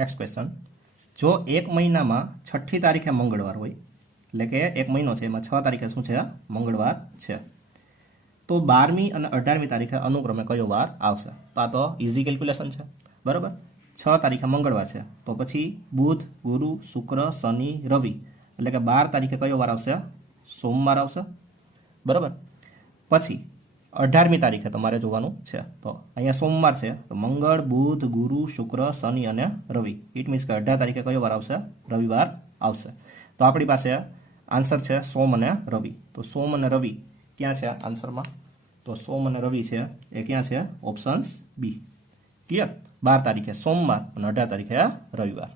Next question, જો એક મહિનામાં 6ઠ્ઠી તારીખે મંગળવાર હોય, એટલે કે એક મહિનો છે એમાં 6 તારીખે શું છે? મંગળવાર છે, તો 12મી અને 18મી તારીખે અનુક્રમે કયો વાર આવશે? તો આ તો ઇઝી કેલ્ક્યુલેશન છે, બરાબર. 6 તારીખે મંગળવાર છે તો પછી બુધ, ગુરુ, શુક્ર, શનિ, રવિ, એટલે કે 12 તારીખે કયો વાર આવશે? સોમવાર આવશે, બરાબર. પછી 18મી તારીખે તમારે જોવાનું છે, તો અહીંયા સોમવાર છે તો મંગળ, બુધ, ગુરુ, શુક્ર, શનિ અને રવિ. ઇટ મીન્સ કે 18 તારીખે કયો વાર આવશે? રવિવાર આવશે. તો આપણી પાસે આન્સર છે સોમ અને રવિ. તો સોમ અને રવિ ક્યાં છે આન્સરમાં? તો સોમ અને રવિ છે એ ક્યાં છે? ઓપ્શન્સ બી. ક્લિયર? 12 તારીખે સોમવાર અને 18 તારીખે રવિવાર.